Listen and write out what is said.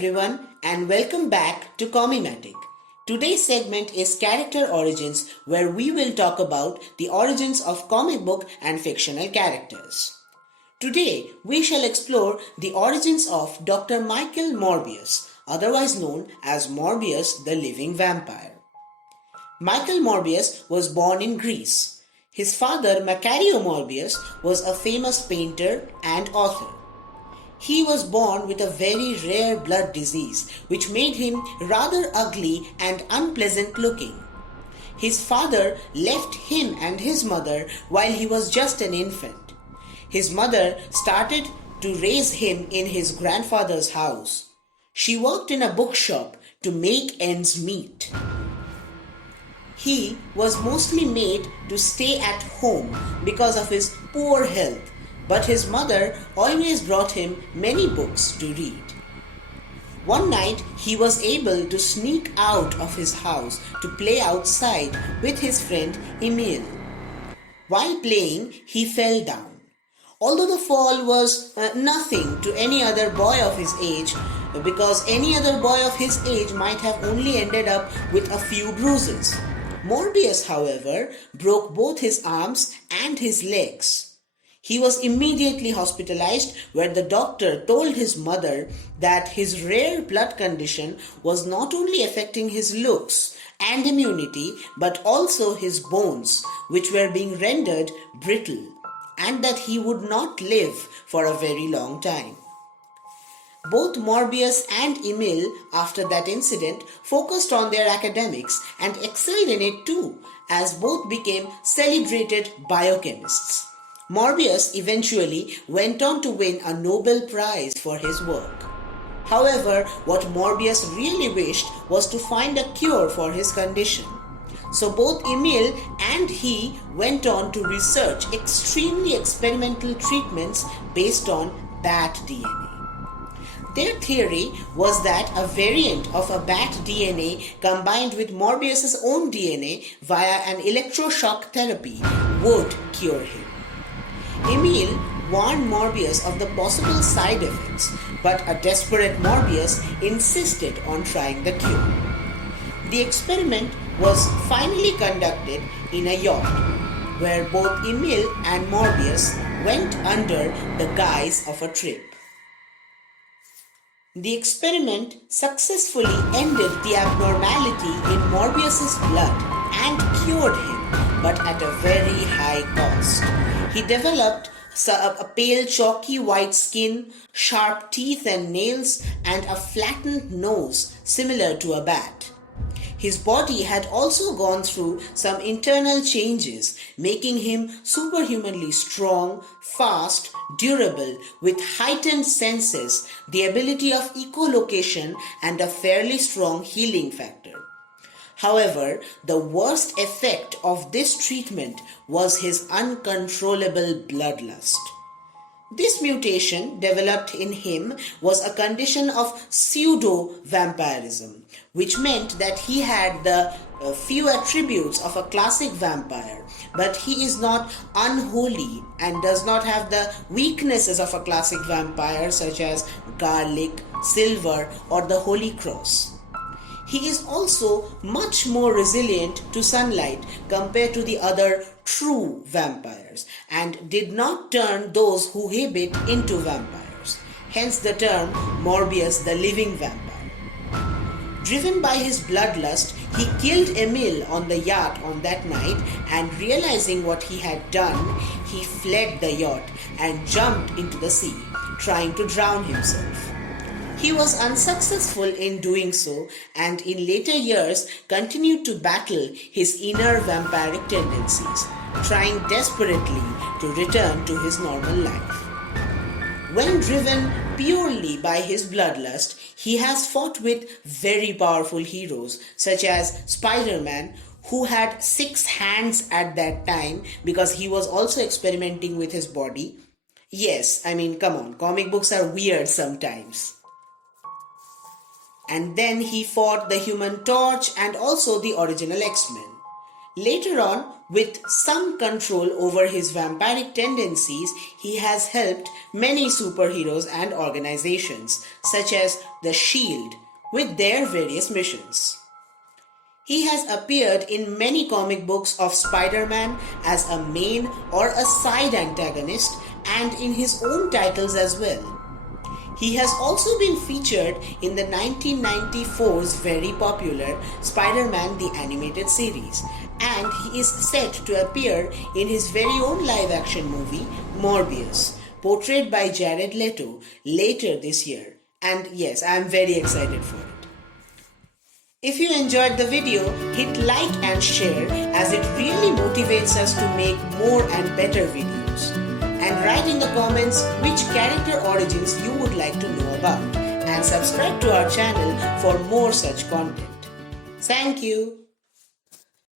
everyone and welcome back to Comimatic. Today's segment is Character Origins, where we will talk about the origins of comic book and fictional characters. Today we shall explore the origins of Dr. Michael Morbius, otherwise known as Morbius the Living Vampire. Michael Morbius was born in Greece. His father, Macario Morbius, was a famous painter and author. He was born with a very rare blood disease which made him rather ugly and unpleasant looking. His father left him and his mother while he was just an infant. His mother started to raise him in his grandfather's house. She worked in a bookshop to make ends meet. He was mostly made to stay at home because of his poor health, but his mother always brought him many books to read. One night he was able to sneak out of his house to play outside with his friend Emil. While playing, he fell down. Although the fall was nothing to any other boy of his age, because any other boy of his age might have only ended up with a few bruises. Morbius, however, broke both his arms and his legs. He was immediately hospitalized, where the doctor told his mother that his rare blood condition was not only affecting his looks and immunity but also his bones, which were being rendered brittle, and that he would not live for a very long time. Both Morbius and Emil, after that incident, focused on their academics and excelled in it too, as both became celebrated biochemists. Morbius eventually went on to win a Nobel Prize for his work. However, what Morbius really wished was to find a cure for his condition. So both Emil and he went on to research extremely experimental treatments based on bat DNA. Their theory was that a variant of a bat DNA combined with Morbius's own DNA via an electroshock therapy would cure him. Emil warned Morbius of the possible side effects, but a desperate Morbius insisted on trying the cure. The experiment was finally conducted in a yacht, where both Emil and Morbius went under the guise of a trip. The experiment successfully ended the abnormality in Morbius's blood and cured him, but at a very high cost. He developed a pale chalky white skin, sharp teeth and nails, and a flattened nose similar to a bat. His body had also gone through some internal changes, making him superhumanly strong, fast, durable, with heightened senses, the ability of echolocation, and a fairly strong healing factor. However, the worst effect of this treatment was his uncontrollable bloodlust. This mutation developed in him was a condition of pseudo-vampirism, which meant that he had the few attributes of a classic vampire, but he is not unholy and does not have the weaknesses of a classic vampire such as garlic, silver, or the Holy Cross. He is also much more resilient to sunlight compared to the other true vampires and did not turn those who he bit into vampires. Hence the term Morbius the Living Vampire. Driven by his bloodlust, he killed Emil on the yacht on that night, and realizing what he had done, he fled the yacht and jumped into the sea, trying to drown himself. He was unsuccessful in doing so, and in later years continued to battle his inner vampiric tendencies, trying desperately to return to his normal life. When driven purely by his bloodlust, he has fought with very powerful heroes such as Spider-Man, who had 6 hands at that time because he was also experimenting with his body. Yes, I mean, come on, comic books are weird sometimes. And then he fought the Human Torch and also the original X-Men. Later on, with some control over his vampiric tendencies, he has helped many superheroes and organizations, such as the Shield, with their various missions. He has appeared in many comic books of Spider-Man as a main or a side antagonist and in his own titles as well. He has also been featured in the 1994's very popular Spider-Man the Animated Series, and he is set to appear in his very own live-action movie Morbius, portrayed by Jared Leto later this year. And yes, I am very excited for it. If you enjoyed the video, hit like and share as it really motivates us to make more and better videos. And write in the comments which character origins you would like to know about. And subscribe to our channel for more such content. Thank you.